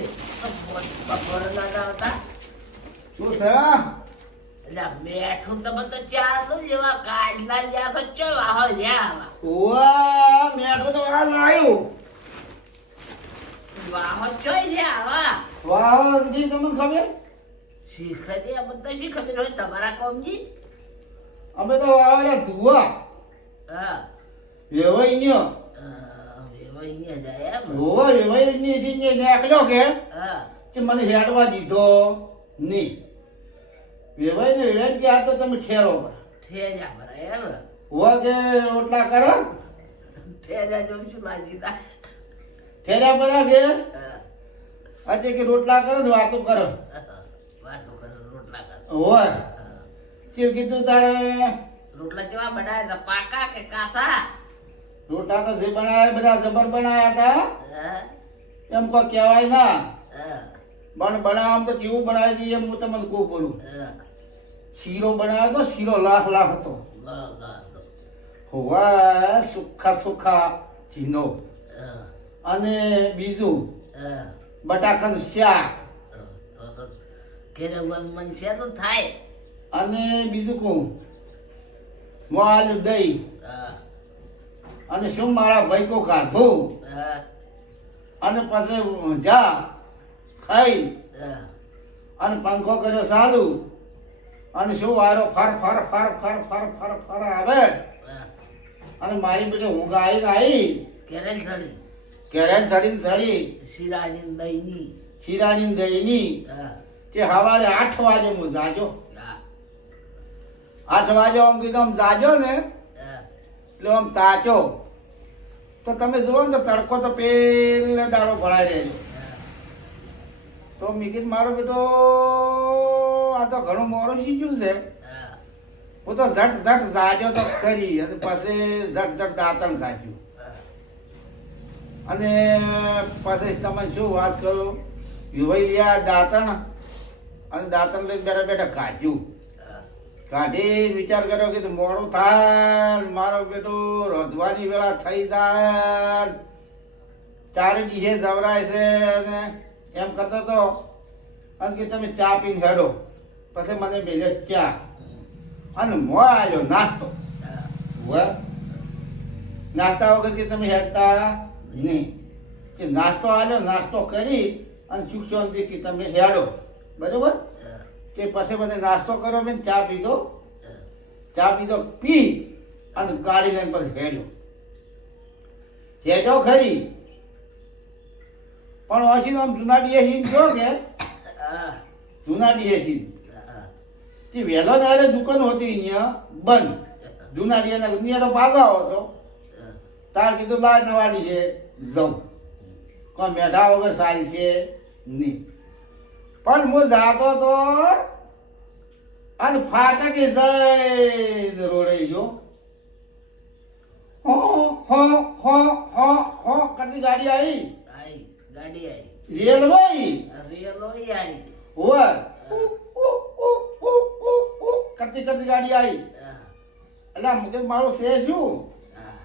છે બપોર લગાવતા શું છે એટલે બેઠું તમે તો ચાલુ જ એવા કાચલા જ્યાં તો ચો આવો જ્યાં ઓવા મેઠું તો આ લાયું વાહો ચોય છે આવા વાહ જી તમને ખબર શીખતી આ બધા શી ખબર હોય તમારા કોમજી અમે તો વાવરા ધુવા હા વેવાઈ ન્યો અહીંયા જાય એમ ઓવા વેવાઈ ની સીને નાખ્યો કે હા મને હેડવા દીધો નહીં વેવાઈ ને વેડ કે આ તો તમે ઠેરો ઠેજા ભરાય એમ હોવા કે રોટલા કરો ઠેજા જો શું લાગી તા ઠેરા બના કે આજે કે રોટલા કરો ને વાતો કરો વાતો કરો રોટલા કરો હોય કેવું કીધું તારે રોટલા કેવા બનાવ્યા હતા પાકા કે કાસા રોટલા તો જે બનાવ્યા બધા જબર બનાવ્યા હતા હા એમ કોઈ કહેવાય ના હા પણ બનાવવા તો કેવું બનાવી દઈએ એમ હું તમને કહું પડું હા શીરો બનાવ્યો તો શીરો લાખ લાખ હતો વાહ વાહ હોવા સુખા સુખા ચીનો હા અને બીજું હા બટાકાનું શાક ઘેરે મન છે તો થાય અને બીજું કહું મોઆલું દહીં હા અને શું મારા ભાઈ કો ખાધું હા અને પછી જા ખાઈ હા અને પંખો કર્યો સારું અને શું વારો ફર ફર ફર ફર ફર ફર ફર આવે હા અને મારી બેટી ઊંઘ આવી કેરેલ સડી કેરેન સડીને સડી શિરાની દહીંની શીરાની દહીંની હા કે સવારે 8 વાગે હું જાજો હા 8 વાગે આમ કીધું આમ જાજો ને હા એટલે આમ તાચો તો તમે જુઓ ને તો તડકો તો પેલે દાડો ભરાઈ રહેજો તો મિકિત મારો બેટો આ તો ઘણું મોડું શીખ્યું છે હા હું તો ઝટ ઝટ જાજો તો કરી અને પછી ઝટ ઝટ દાંતણ કાઢ્યું અને પછી તમે શું વાત કરું યુવૈયા દાંતણ અને દાંતણ લઈ બેઠા બેઠા કાઢ્યું કાઢી વિચાર કર્યો કે મોડું થાય મારો બેટો રોધવાની વેળા થઈ જાય ચારે દિવસે જવરાય છે અને એમ કરતો તો અને કે તમે ચા પીને હેડો પછી મને બેલે ચા અને મો આવ્યો નાસ્તો નાસ્તા વગર કે તમે હેડતા નહીં કે નાસ્તો આવ્યો નાસ્તો કરી અને સુખ શાંતિ કે તમે હેડો બરોબર કે પછી મને નાસ્તો કર્યો મેં ચા પીધો પી અને ગાડી લઈને પછી હેડો ખરી પણ ઓછી આમ જુનાડીએ હિન છો કે જુનાડીએ હિન કે વહેલો ને દુકાન હોતી અહીંયા બંધ જુનાડીએ દુનિયા તો પાછા હતો તાર કીધું લાય નવાડી છે જઉં કોઈ મેઢા વગર સારી છે નહીં પણ હું જાતો તો અને ફાટકે જઈને રોડે જો હો હો હો હો હો કરતી ગાડી આવી ગાડી આવી રેલવે રેલવે આવી ઓર કરતી કરતી ગાડી આવી એટલે મગજ મારો છે શું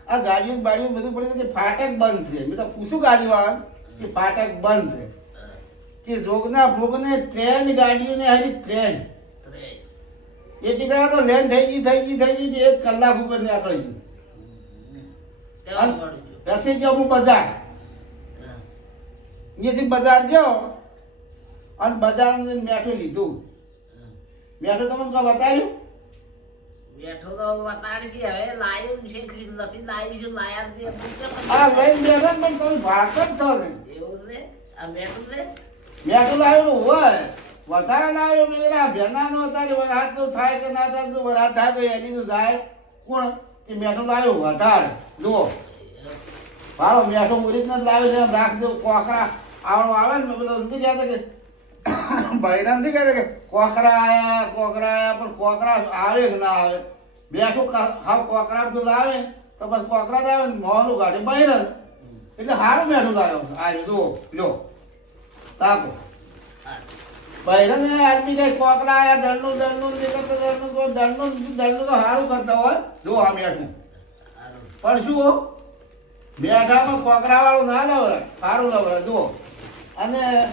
આ ગાડીઓ બાડીઓ બધું પડે કે ફાટક બંધ છે મેં તો પૂછું ગાડી વાળા કે ફાટક બંધ છે કે જોગના ભોગને ટ્રેન ગાડીઓને હારી ટ્રેન એ દીકરા તો લેન થઈ ગઈ 1 કલાક ઉપર નીકળી ગયું પછી ગયો હું બજાર અહીંયાથી બજાર ગયો અને બજાર મેઠું લીધું મેઠું તમે કોઈ બતાવ્યું બેઠો તો વતાડી છે હવે લાયું છે નથી લાવી છું લાયા આ લઈને બેઠા પણ તમે ભાગ જ છો ને એવું છે આ બેઠું છે મેઠું લાવ્યું હોય વધારે લાવ્યો પેલા ભેનાનો તારે વરાત નું થાય કે ના થાય વરાત થાય તો એની નું જાય કોણ કે મેઠું લાવ્યું વધારે જુઓ ભાવ મેઠું ઓરિજિનલ લાવ્યું છે એમ રાખજો કોકરા આવડો આવે ને પેલો નથી કહેતા કે ભાઈના નથી કહેતા કે કોકરા આયા પણ કોકરા આવે કે ના આવે બેઠું હાવ કોકરા બધું લાવે તો બસ કોકરા જ આવે ને મોહનું ગાડી બહેર એટલે સારું મેઠું લાવ્યો આવ્યું જુઓ લો તાકો બહેરને આદમી કઈ કોકરા આયા દળનું નીકળતો દળનું તો સારું કરતા હોય જો આ મેઠું પણ શું મેઠામાં કોકરા વાળું ના લવરાય સારું લવરાય જુઓ અને